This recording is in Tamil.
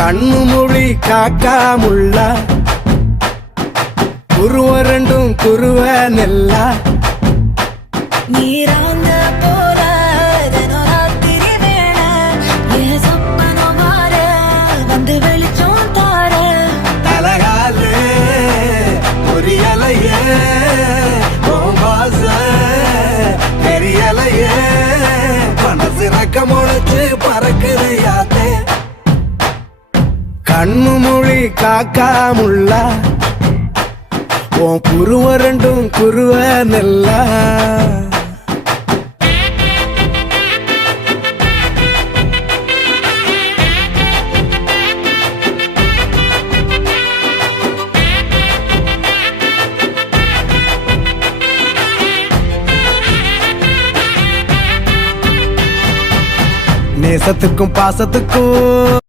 கண்ணு மொழி காக்காமுள்ள குருவ ரெண்டும் குருவ நெல்லா நீராங்க போல ராத்திரி வேண என் சொப்பனம் மாற வந்து வெளிச்சம் தார தலகாலே பொரியலையே வாச பெரியலையே மனசு ரக்க முளைச்சு பறக்குது யாத்தே கண்ணு மொழி காக்காமுள்ள உன் குருவ ரெண்டும் குருவ நெல்லா நேசத்துக்கும் பாசத்துக்கும்